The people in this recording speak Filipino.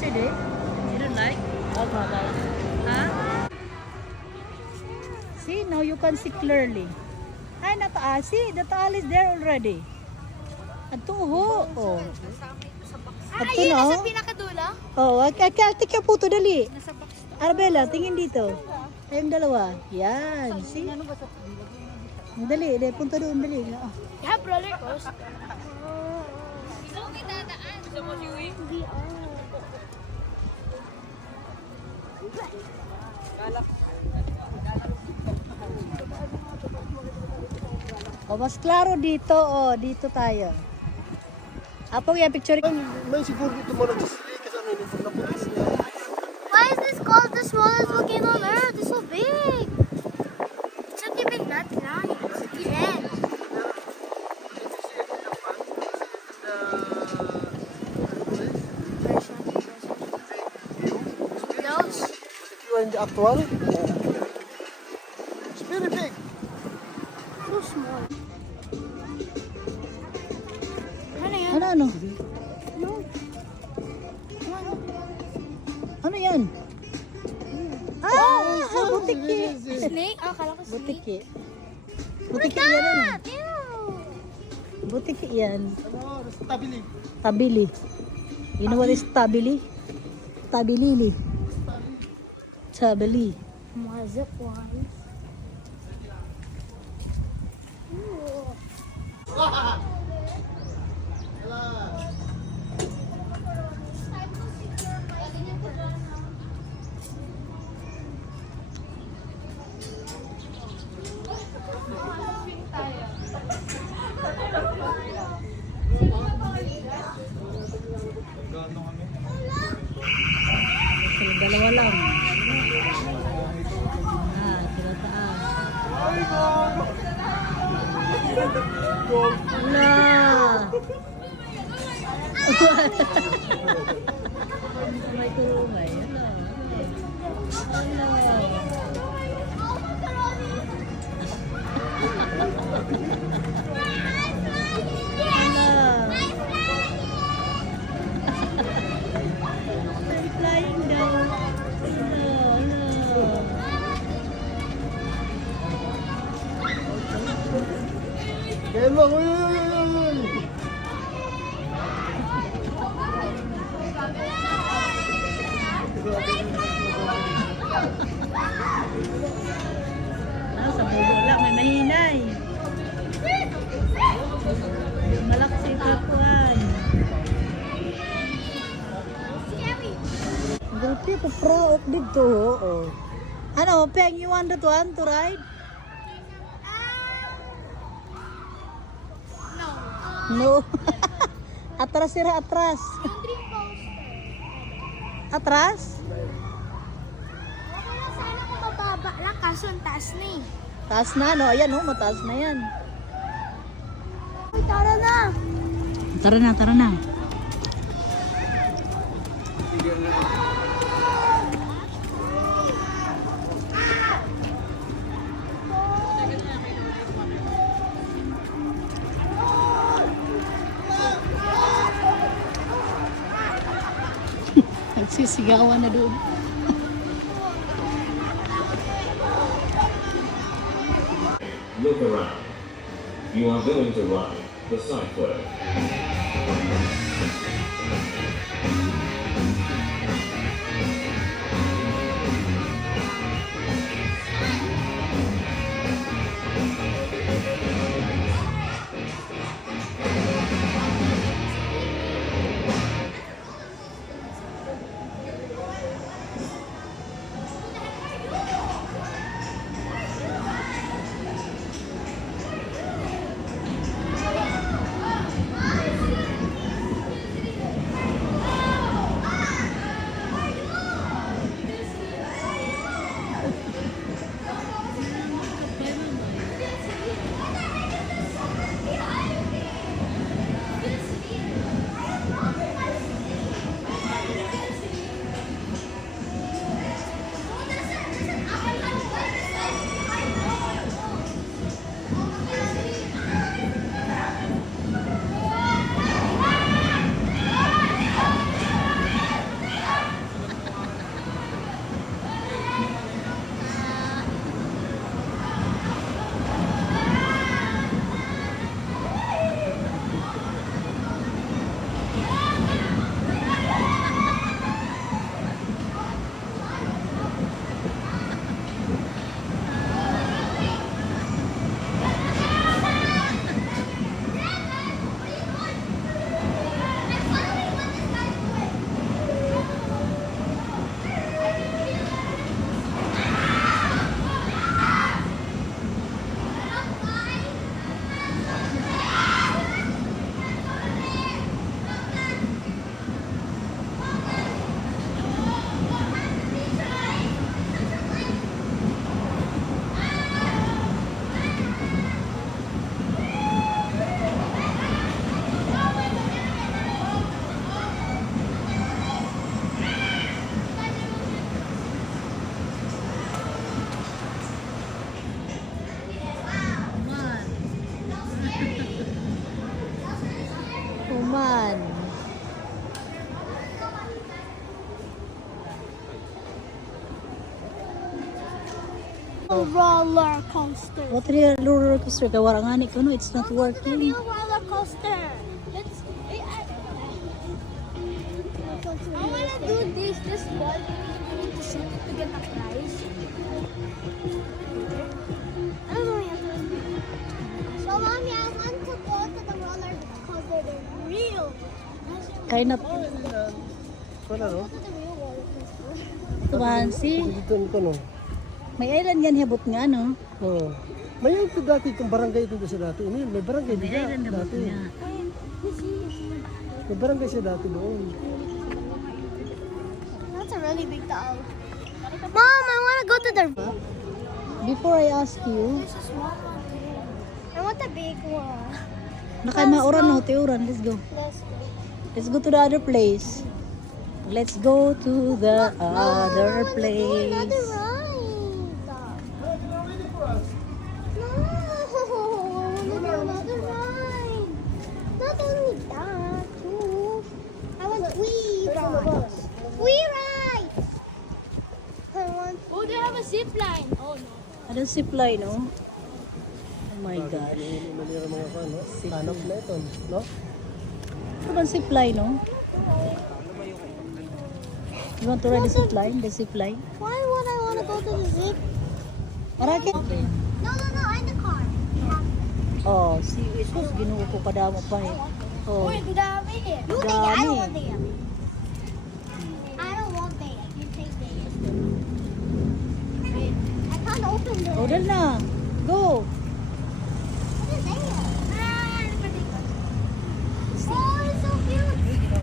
yesterday? You don't like? Oh, no, no. Huh? See, now you can see clearly. Ay, nataas. See, the towel is there already. Ato, ho. Oh. Ato yun, na. nasa pinakadula? Oh, I'll take your photo, dali. Nasa box. Arabella, tingin dito. Kayong dalawa. Yan, see? Dali, dali, punta doon, dali. Oh. You have roller coaster. Ikaw kita daan. Gusto mo siwing? Hindi, Oh, mas klaro dito, oh, dito tayo. Apong yan, picture. May siguro dito mo nagsisili kasi ano yun, pag napulis niya. Why is this called the smallest volcano on Earth? It's so big. It's not even that nice. It's 10. Those. If you are in the actual, it's very big. So small. Ano yan? Ano? No. Ano yan? Ah, butiki. Snake? Ah, kala ko snake. Butiki. Butiki yan, ano? Ew. Butiki yan. Ano, stabili. Tabili. You know what is tabili? Tabilili. Tabili. Mga zip lines. Sila dalawa lang. Ah, sila taas. Wala. May kumay. Ano? They're flying down. Hello. Kaya mo, uy, uy, uy, uy, uy. Sa bubo lang, may mahinay. Malakas ito kuhan. Gulpi ko pro dito. Oh. Ano, Peng, you want that one to ride? No. Atras sila, atras. Atras? Ako lang sana kung mababa lang, kaso ang taas na eh. Taas na, no? Ayan, oh, mataas na yan. Uy, tara na! Tara na, tara na. Nagsisigawan na doon. Look around. You are going to ride the cyclone. Roller coaster. What real roller coaster? Kawara nga ni ko, no? It's not The working. real roller coaster. Let's. I wanna do this ball. I need to shoot it to get a prize. I don't know yet. So, mommy, I want to go to the roller coaster. They're real. Kind of. Wala, no? Go to the real roller coaster. Tumansi. Dito, no? May island yan hibot nga, no? Oo. May yung dati, itong barangay ito sa dati. Ano yun? May barangay May diga, island hibot dati. nga. May barangay siya dati doon. That's a really big dog. Mom, I want to go to the. Before I ask you, There's a small one here. I want the big one. nakay mauran no, tiuran. Let's go. Let's go. Let's go to the other place. Let's go to the other Another place. ride. No, I want to do another ride. Not only that, too. I want Wii rides. Wii rides. I want. Oh, they have a zip line. Oh no. Ano zipline, no? Oh my gosh. Manira mga fan, no? Hanap na ito, no? Ano ba zipline, no? You want to ride the zipline? The zipline? Why would I want to go to the zip? Marakit. No, in the car. Oh, si Jesus, ginuo ko pa damo pa eh. Oh, Wait, dami there. You take it. I don't want there. I don't want there. You take there. Wait, I can't open this. oh, dal na. Go. What is there?